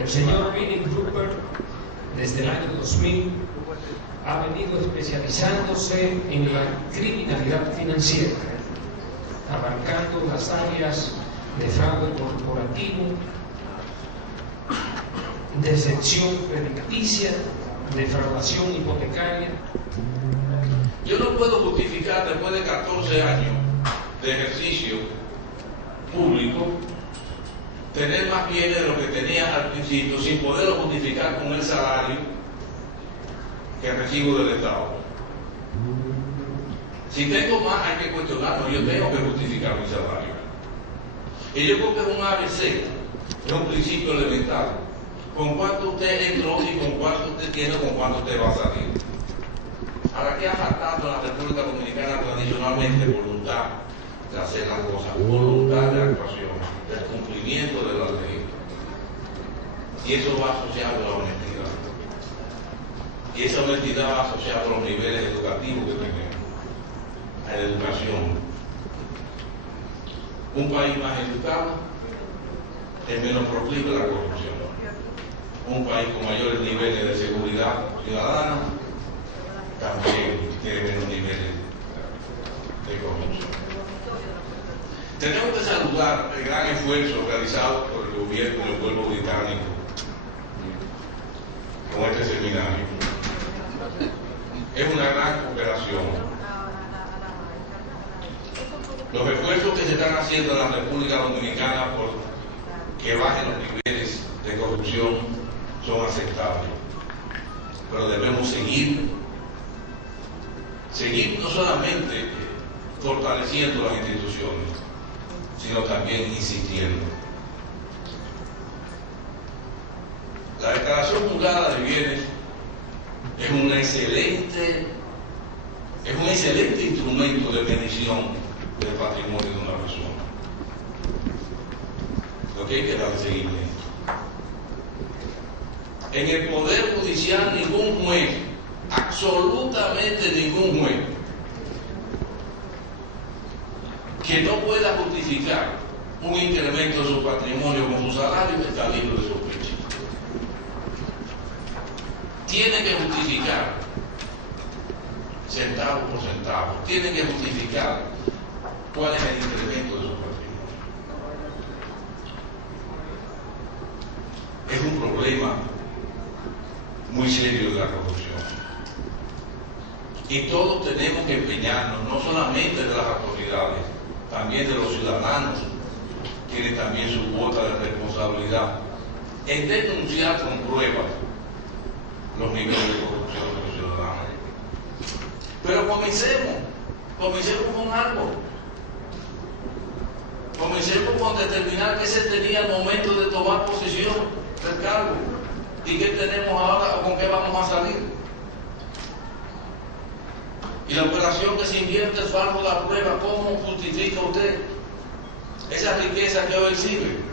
El señor Billy Cooper, desde el año 2000, ha venido especializándose en la criminalidad financiera, abarcando las áreas de fraude corporativo, decepción crediticia, defraudación hipotecaria. Yo no puedo justificar, después de 14 años de ejercicio público, tener más bienes de lo que tenía al principio sin poderlo justificar con el salario que recibo del Estado. Si tengo más, hay que cuestionarlo. Yo tengo que justificar mi salario. Y yo creo que es un ABC, es un principio elemental. Con cuánto usted entró y con cuánto usted tiene, con cuánto usted va a salir. Ahora, ¿qué ha faltado en la República Dominicana tradicionalmente? Voluntad de hacer las cosas, voluntad de actuación, del cumplimiento de la ley. Y eso va asociado a la honestidad. Y esa honestidad va asociada a los niveles educativos que tenemos, a la educación. Un país más educado es menos proclive a la corrupción. Un país con mayores niveles de seguridad ciudadana también tiene menos niveles de corrupción. Tenemos que saludar el gran esfuerzo realizado por el gobierno y el pueblo británico con este seminario. Es una gran cooperación. Los esfuerzos que se están haciendo en la República Dominicana por que bajen los niveles de corrupción son aceptables, pero debemos seguir no solamente fortaleciendo las instituciones, sino también insistiendo. La declaración jurada de bienes es un excelente instrumento de medición del patrimonio de una persona. Lo que hay que darle seguimiento. En el Poder Judicial ningún juez, absolutamente ningún juez, que no pueda justificar un incremento de su patrimonio con su salario está libre de sospecha. Tiene que justificar centavo por centavo, tiene que justificar cuál es el incremento de su patrimonio. Es un problema muy serio de la corrupción. Y todos tenemos que empeñarnos, no solamente de las autoridades, también de los ciudadanos, tienen también su cuota de responsabilidad, en denunciar con pruebas los niveles de corrupción de los ciudadanos. Pero comencemos con algo. Comencemos con determinar qué se tenía al momento de tomar posesión del cargo y qué tenemos ahora o con qué vamos a salir. Y la operación que se invierte es bajo la prueba. ¿Cómo justifica usted esa riqueza que hoy exhibe?